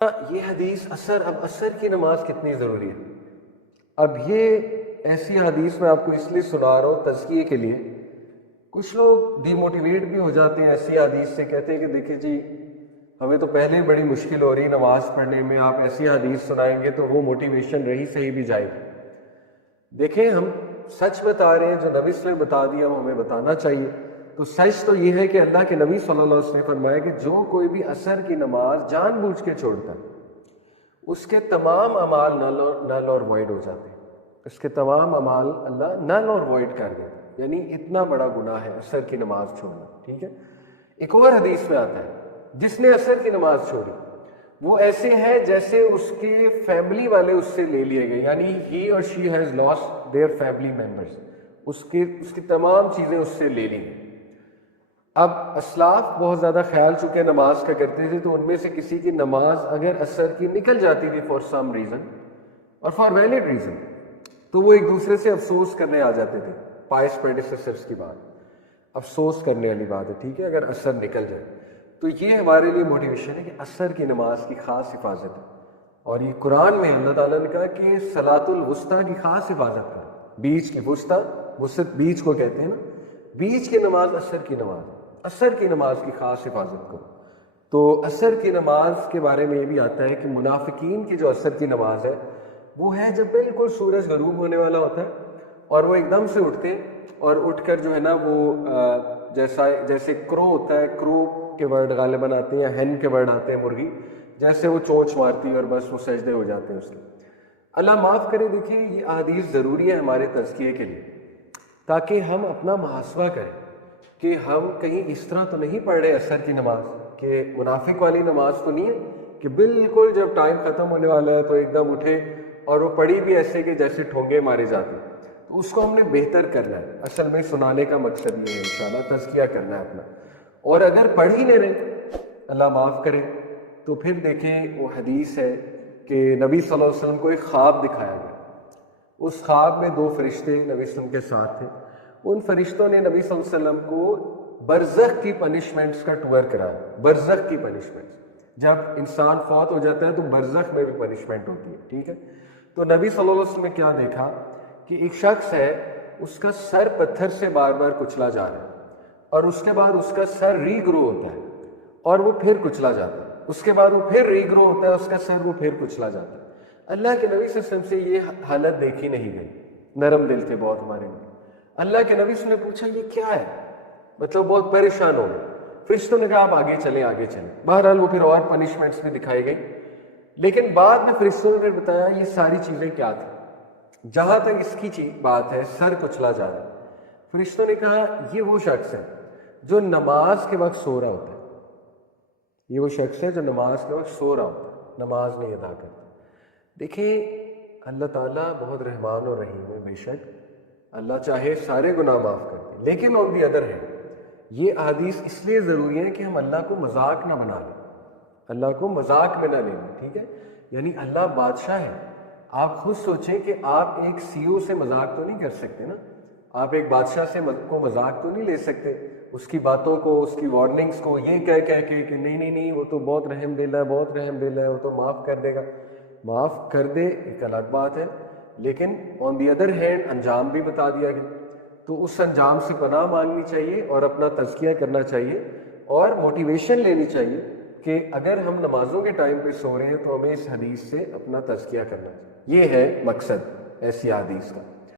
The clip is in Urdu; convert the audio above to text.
یہ حدیث اب اثر کی نماز کتنی ضروری ہے؟ اب یہ ایسی حدیث میں آپ کو اس لیے سنا رہا ہوں تزکیے کے لیے. کچھ لوگ ڈی موٹیویٹ بھی ہو جاتے ہیں ایسی حدیث سے، کہتے ہیں کہ دیکھیں جی ہمیں تو پہلے ہی بڑی مشکل ہو رہی نماز پڑھنے میں، آپ ایسی حدیث سنائیں گے تو وہ موٹیویشن رہی صحیح بھی جائے گی. دیکھیں ہم سچ بتا رہے ہیں، جو نبی صلی اللہ علیہ وسلم نے بتا دیا وہ ہمیں بتانا چاہیے. تو سچ تو یہ ہے کہ اللہ کے نبی صلی اللہ علیہ وسلم نے فرمایا کہ جو کوئی بھی عصر کی نماز جان بوجھ کے چھوڑتا ہے اس کے تمام اعمال نل اور وائڈ ہو جاتے ہیں. اس کے تمام اعمال اللہ نل اور وائڈ کر دیتا ہے. یعنی اتنا بڑا گناہ ہے عصر کی نماز چھوڑنا. ٹھیک ہے. ایک اور حدیث میں آتا ہے جس نے عصر کی نماز چھوڑی وہ ایسے ہے جیسے اس کے فیملی والے اس سے لے لیے گئے، یعنی ہی اور she has lost their family members. اس کی تمام چیزیں اس سے لے لی گئی. اب اسلاف بہت زیادہ خیال چکے نماز کا کرتے تھے، تو ان میں سے کسی کی نماز اگر عصر کی نکل جاتی تھی فار سم ریزن اور فار ویلڈ ریزن، تو وہ ایک دوسرے سے افسوس کرنے آ جاتے تھے. پائس پریڈیسیسرز کی بات، افسوس کرنے والی بات ہے. ٹھیک ہے. اگر عصر نکل جائے تو یہ ہمارے لیے موٹیویشن ہے کہ عصر کی نماز کی خاص حفاظت ہے. اور یہ قرآن میں اللہ تعالیٰ نے کہا کہ صلاۃ الوسطیٰ کی خاص حفاظت کرو. بیچ کی وسطیٰ، وسط بیچ کو کہتے ہیں نا، بیچ کی نماز عصر کی نماز، عصر کی نماز کی خاص حفاظت کرو. تو عصر کی نماز کے بارے میں یہ بھی آتا ہے کہ منافقین کی جو عصر کی نماز ہے وہ ہے جب بالکل سورج غروب ہونے والا ہوتا ہے اور وہ ایک دم سے اٹھتے ہیں اور اٹھ کر جو ہے نا وہ جیسے کرو ہوتا ہے، کرو کے ورڈ غالباً آتے ہیں یا ہین کے ورڈ آتے ہیں مرغی، جیسے وہ چونچ مارتی ہے اور بس وہ سجدے ہو جاتے ہیں اس کے. اللہ معاف کرے. دیکھیں یہ احادیث ضروری ہے ہمارے تزکیے کے لیے تاکہ ہم اپنا محاسبہ کریں کہ ہم کہیں اس طرح تو نہیں پڑھ رہے عصر کی نماز کہ منافق والی نماز تو نہیں ہے کہ بالکل جب ٹائم ختم ہونے والا ہے تو ایک دم اٹھے اور وہ پڑھی بھی ایسے کہ جیسے ٹھونگے مارے جاتے. تو اس کو ہم نے بہتر کرنا ہے. اصل میں سنانے کا مقصد یہ ہے انشاءاللہ تزکیہ کرنا ہے اپنا. اور اگر پڑھ ہی نہیں رہے اللہ معاف کرے تو پھر دیکھیں وہ حدیث ہے کہ نبی صلی اللہ علیہ وسلم کو ایک خواب دکھایا گیا. اس خواب میں 2 فرشتے نبی صلی اللہ علیہ وسلم کے ساتھ تھے. ان فرشتوں نے نبی صلی اللہ علیہ وسلم کو برزخ کی پنشمنٹس کا ٹور کرایا. برزخ کی پنشمنٹس، جب انسان فوت ہو جاتا ہے تو برزخ میں بھی پنشمنٹ ہوتی ہے. ٹھیک ہے. تو نبی صلی اللہ علیہ وسلم نے کیا دیکھا کہ ایک شخص ہے اس کا سر پتھر سے بار بار کچلا جا رہا ہے اور اس کے بعد اس کا سر ری گرو ہوتا ہے اور وہ پھر کچلا جاتا ہے. اس کے بعد وہ پھر ری گرو ہوتا ہے، اس کا سر وہ پھر کچلا جاتا ہے. اللہ کے نبی صلی اللہ علیہ وسلم سے یہ حالت دیکھی نہیں گئی. نرم دل تھے بہت ہمارے میں. اللہ کے نبی سے نے پوچھا یہ کیا ہے، مطلب بہت پریشان ہو گئے. فرشتوں نے کہا آپ آگے چلیں آگے چلیں. بہرحال وہ پھر اور پنشمنٹس بھی دکھائی گئی، لیکن بعد میں فرشتوں نے پھر بتایا یہ ساری چیزیں کیا تھیں. جہاں تک اس کی بات ہے سر کچلا جا رہا ہے، فرشتوں نے کہا یہ وہ شخص ہے جو نماز کے وقت سو رہا ہوتا ہے. یہ وہ شخص ہے جو نماز کے وقت سو رہا ہوتا ہے، نماز نہیں ادا کرتا. دیکھیں اللہ تعالیٰ بہت رحمان اور رحیم ہے. بے شک اللہ چاہے سارے گناہ معاف کر دے، لیکن آن دی ادر ہے یہ احادیث اس لیے ضروری ہے کہ ہم اللہ کو مذاق نہ بنا لیں، اللہ کو مذاق میں نہ لیں. ٹھیک ہے. یعنی اللہ بادشاہ ہے. آپ خود سوچیں کہ آپ ایک سی او سے مذاق تو نہیں کر سکتے نا. آپ ایک بادشاہ سے کو مذاق تو نہیں لے سکتے، اس کی باتوں کو، اس کی وارننگز کو یہ کہہ کے کہ نہیں وہ تو بہت رحم دل ہے، بہت رحم دل ہے، وہ تو معاف کر دے گا. معاف کر دے ایک الگ بات ہے، لیکن آن دی ادر ہینڈ انجام بھی بتا دیا گیا. تو اس انجام سے پناہ مانگنی چاہیے اور اپنا تزکیہ کرنا چاہیے اور موٹیویشن لینی چاہیے کہ اگر ہم نمازوں کے ٹائم پہ سو رہے ہیں تو ہمیں اس حدیث سے اپنا تزکیہ کرنا چاہیے. یہ ہے مقصد ایسی حدیث کا.